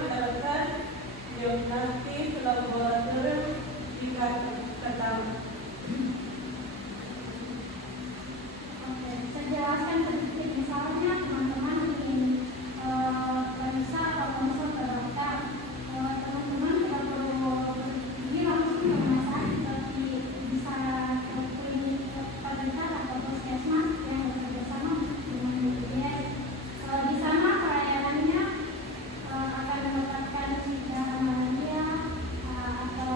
mendapatkan diagnostik laboratorium tingkat pertama. Oke, saya jelaskan sedikit. Misalnya teman-teman ingin periksa atau konsul ke dokter, teman-teman tidak perlu pergi langsung ke rumah sakit, tapi bisa ke klinik terdekat atau puskesmas yang bekerjasama dengan BPJS. Di sana pelayanannya akan mendapatkan darah malaria atau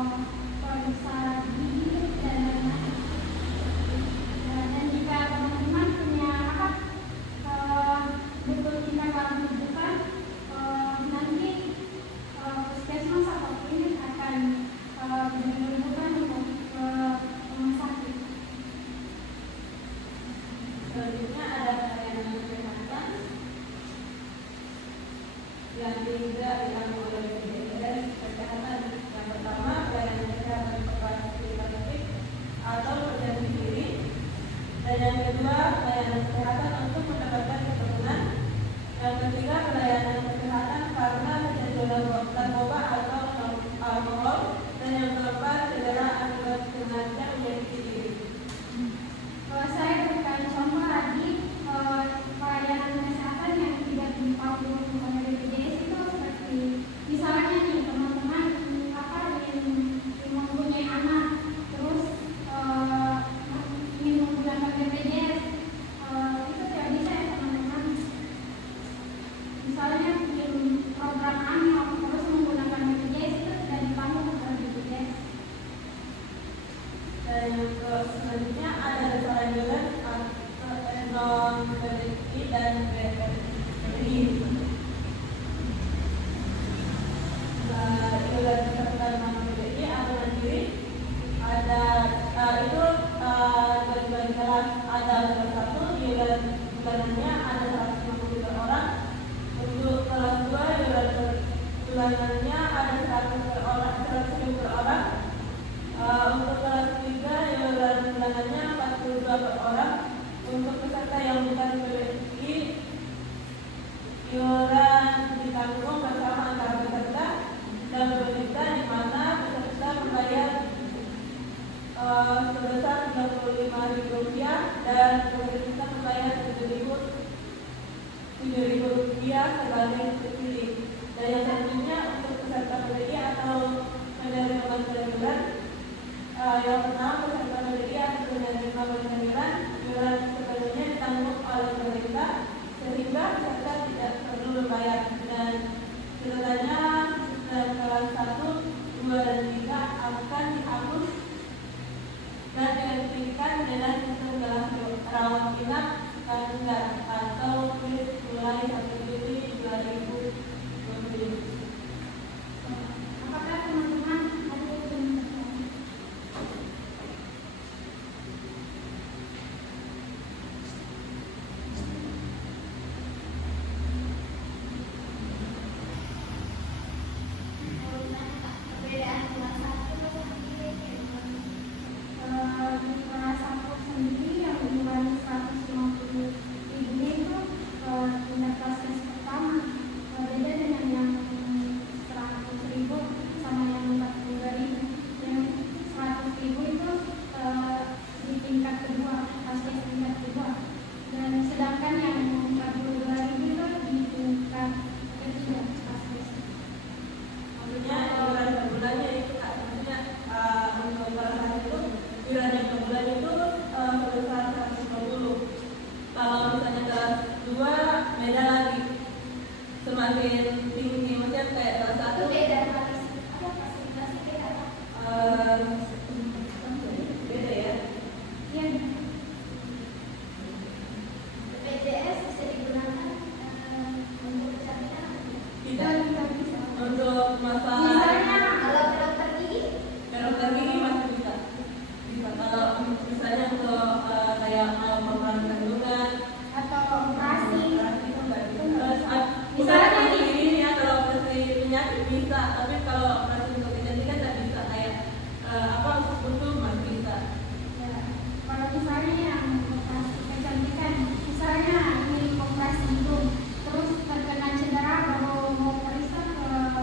periksa gigi dan lain-lain. Dan jika teman-teman punya betul tindak lanjut depan, nanti puskesmas atau klinik akan menunjukkan untuk ke rumah sakit. Selanjutnya ada pelayanan kesehatan yang tidak ditanggung oleh BPJS Kesehatan. Yang pertama, pelayanan kesehatan preventif atau preventif diri, dan yang kedua, pelayanan kesehatan untuk mendapatkan keturunan. Yang ketiga, pelayanan kesehatan karena kecanduan narkoba atau alkohol, dan yang keempat, cedera akibat sengaja menyakiti diri. Saya berikan contoh tadi pelayanan kesehatan yang tidak ditanggung oleh BPJS itu seperti misalnya nih teman-teman ingin mempunyai anak, terus ingin menggunakan BPJS, itu tidak bisa ya teman-teman. Misalnya ingin program hamil terus menggunakan BPJS, itu tidak ditanggung oleh BPJS. Dan yang selanjutnya ada referendum non-PDI dan BPI. Iuran peserta non-PDI atau mandiri ada itu bagi kelas ada kelas 1 iuran bulanannya ada 150 per orang. Untuk kelas 2 iuran bulanannya ada 100 per orang, 100.000 per orang. Untuk kelas 3 iuran bulanannya 42 per orang. Untuk peserta yang bukan PDI, iuran ditanggung bersama antara peserta dan pemerintah, di mana peserta membayar sebesar Rp35.000 dan pemerintah membayar Rp7.000 sebagai subsidi. Dan yang selanjutnya untuk peserta PDI atau penerima bantuan iuran, yang pertama peserta PDI atau penerima bantuan iuran sebenarnya ditanggung oleh pemerintah sehingga peserta tidak perlu membayar, dan ceritanya sistem kelas 1, 2, dan 3 akan dihapus dan digantikan dengan sistem kelas rawat inap standar atau KIS mulai 1 Juli 2020. Apakah teman-teman ada yang perbedaan kelas 1 di kelas 1 sendiri yang dimulai 150.000 itu tindak kelas pertama beda dengan yang 100.000 sama yang 42.000. Yang 100.000 itu di tingkat kedua, kelas tingkat kedua, dan sedangkan yang 42.000 itu di tingkat ketiga, kelas. Maksudnya iuran per bulannya itu maksudnya untuk kelas 1 itu iuran yang per bulan itu sebesar 150. Kalau misalnya kelas 2 beda lagi, semakin tinggi, maksudnya kayak kelas 1 Beda kali apa fasilitasnya beda apa? beda ya. Yang BPJS bisa digunakan untuk kecantikan. Tidak, untuk masalah Misalnya kalau dokter gigi, dokter gigi masih bisa. Kalau misalnya untuk kayak program kandungan atau operasi, itu nggak bisa. misalnya ini ya, kalau operasi penyakit bisa, tapi kalau operasi untuk kecantikan nggak bisa, kayak usus buntu masih bisa. ya, kalau misalnya yang operasi kecantikan, misalnya ini operasi hidung, terus terkena cedera baru mau periksa ke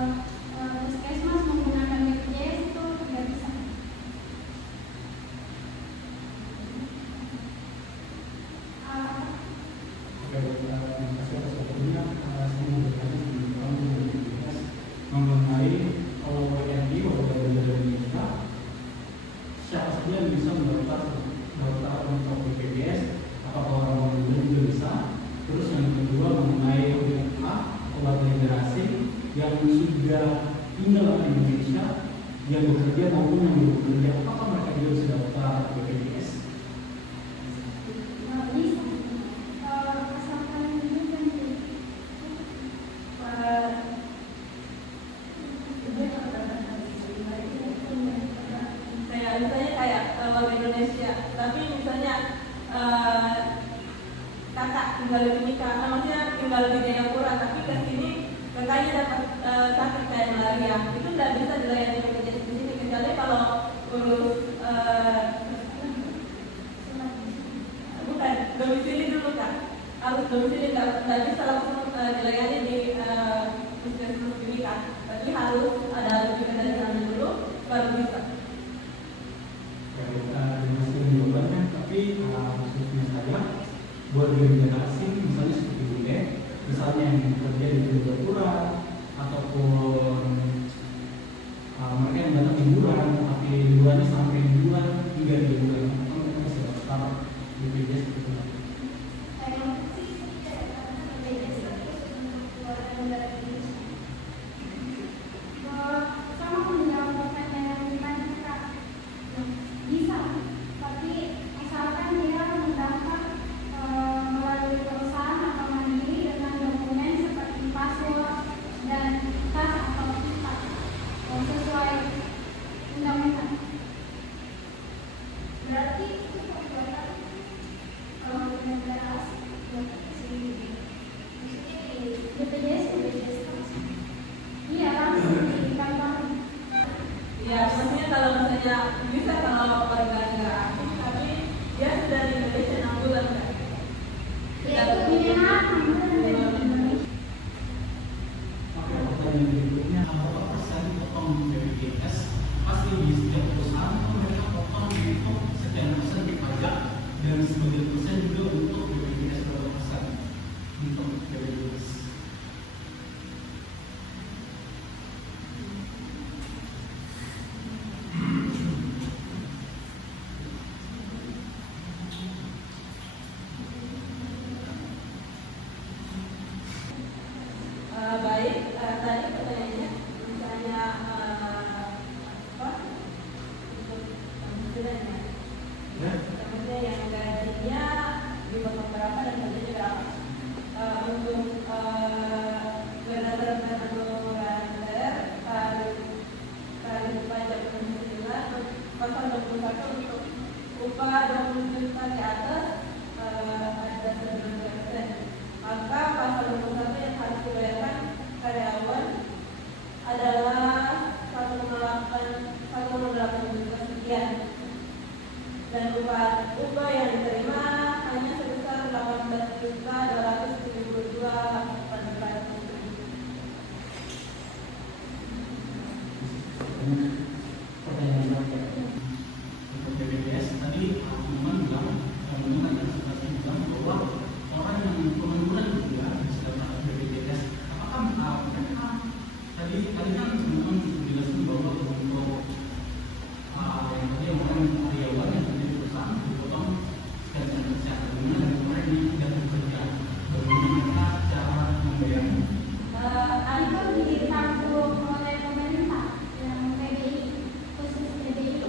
yang sudah tinggal di Indonesia, yang bekerja maupun yang belum bekerja, apakah mereka juga bisa daftar BPJS? Bisa. Asalkan ini kan kayak misalnya kayak warga Indonesia, tapi misalnya kakak tinggal di Timika, maksudnya tinggal di Jayapura, tapi ke sini kakaknya dapat sakit kayak malaria, itu nggak bisa dilayani BPJS di sini kecuali kalau urus bukan domisili dulu kak, harus domisili, nggak bisa langsung dilayani di puskesmas Timika, tapi harus ada rujukan dari sana dulu baru bisa. Terima kasih jawabannya, tapi khususnya saya buat negara asing misalnya seperti Bule, misalnya yang bekerja di Jayapura ataupun mereka yang datang liburan, tapi liburannya sampai 2 hingga 3 bulan, apakah mereka bisa daftar BPJS seperti itu? sama menjawab pertanyaan yang tadi Kak. Bisa, tapi asalkan dia mendaftar melalui perusahaan atau mandiri dengan dokumen seperti paspor dan tas atau kipas sesuai undang-undang. Berarti kalau negara asing BPJS iya langsung di kantor. Ya, maksudnya kalau misalnya bisa kalau warga negara asing, tapi dia sudah di Indonesia 6 bulan kan? Yaitu minimal 6 bulan dari Indonesia. Oke, pertanyaan berikutnya, berapa persen potong BPJS? Pasti di setiap perusahaan mereka potong untuk sekian persen di pajak dan sebagian persen juga untuk BPJS berapa persen untuk BPJS. Baik, tadi pertanyaannya misalnya apa untuk istilahnya, maksudnya yang gajinya dipotong berapa dan gajinya berapa. Untuk berdasarkan aturan tarif pajak penghasilan pasal 21 untuk upah 20 juta ke atas ada 9%. Maka pasal 21 yang harus dibayarkan karyawan adalah 1,8 juta sekian, dan upah yang diterima hanya sebesar 18.272.800. Pertanyaan terakhir untuk BPJS tadi teman bilang bahwa orang yang pengangguran juga bisa dapat BPJS. Apakah tadi kan teman menjelaskan bahwa untuk yang tadi orang karyawan yang ada di perusahaan dipotong sekian persen dan orang yang tidak bekerja, bagaimana cara membayarnya? Itu ditanggung oleh pemerintah yang PBI, khusus PBI.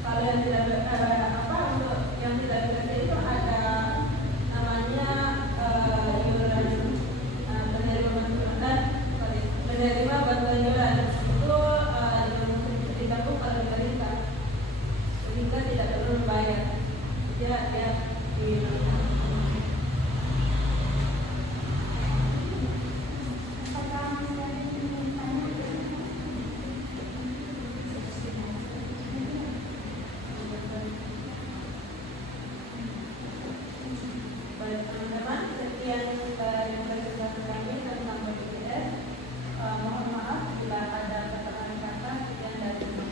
Kalau yang tidak untuk yang tidak bekerja itu ada namanya iuran penerima bantuan iuran itu ditanggung oleh pemerintah sehingga tidak perlu membayar. Dia di baik teman-teman, sekian yang presentasi kami tentang BPJS. Mohon maaf bila ada kata-kata. Sekian dari kami.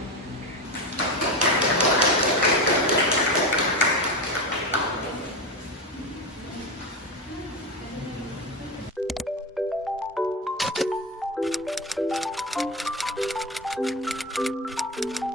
Thank you.